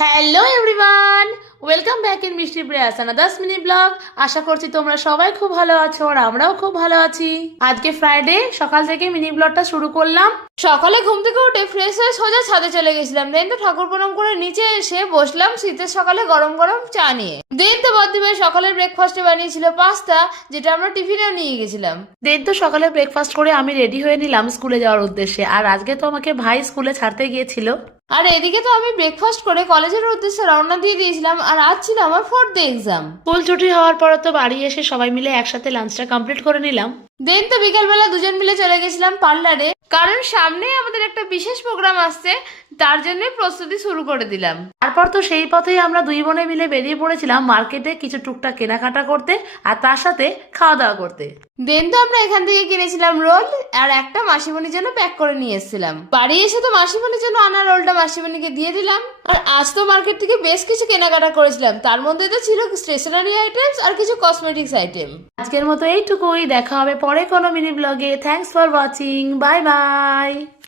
Hello everyone, welcome back in মিষ্টি ব্রেয়াস another mini blog. আশা করছি তোমরা সবাই খুব ভালো আছো আর আমরাও খুব ভালো আছি। আজকে ফ্রাইডে, সকাল থেকে মিনি ব্লগটা শুরু করলাম। সকালে ঘুম থেকে উঠে ফ্রেশ হয়ে সোজা ছাদে চলে গেছিলাম। দেন তো ঠাকুর প্রণাম করে নিচে এসে বসলাম শীতের সকালে গরম গরম চা নিয়ে। দেন তো বদ্দি ভাই সকালের ব্রেকফাস্টে বানিয়েছিল পাস্তা, যেটা আমরা টিফিনেও নিয়ে গেছিলাম। দেন তো সকালে ব্রেকফাস্ট করে আমি রেডি হয়ে নিলাম স্কুলে যাওয়ার উদ্দেশ্যে। আর আজকে তো আমাকে ভাই স্কুলে ছাড়তে গিয়েছিল। আর এদিকে তো আমি ব্রেকফাস্ট করে কলেজের উদ্দেশ্যে রওনা দিয়ে দিয়েছিলাম। আর আজ ছিল আমার 4th এক্সাম। স্কুল ছুটি হওয়ার পর তো বাড়ি এসে সবাই মিলে একসাথে লাঞ্চটা কমপ্লিট করে নিলাম। দেন তো বিকালবেলা দুজন মিলে চলে গেছিলাম পার্লারে, কারণ সামনেই আমাদের একটা বিশেষ প্রোগ্রাম আসছে, তার জন্য প্রস্তুতি শুরু করে দিলাম। তারপর তো সেই পথেই আমরা দুই বোনে মিলে বেরিয়ে পড়েছিলাম মার্কেটে কিছু টুকটাক কেনাকাটা করতে আর তার সাথে খাওয়া দাওয়া করতে। দেন তো আমরা এখান থেকে কিনেছিলাম রোল আর একটা মাসিমণির জন্য প্যাক করে নিয়ে এসেছিলাম। বাড়ি এসে তো মাসিমণির জন্য আনা রোলটা মাসিমণিকে দিয়ে দিলাম। আর আজ তো মার্কেট থেকে বেশ কিছু কেনাকাটা করেছিলাম, তার মধ্যে তো ছিল স্টেশনারি আইটেমস আর কিছু কসমেটিক্স আইটেম। আজকের মতো এইটুকুই, দেখা হবে পরে কোনো মিনি ব্লগে। Thanks for watching, bye bye.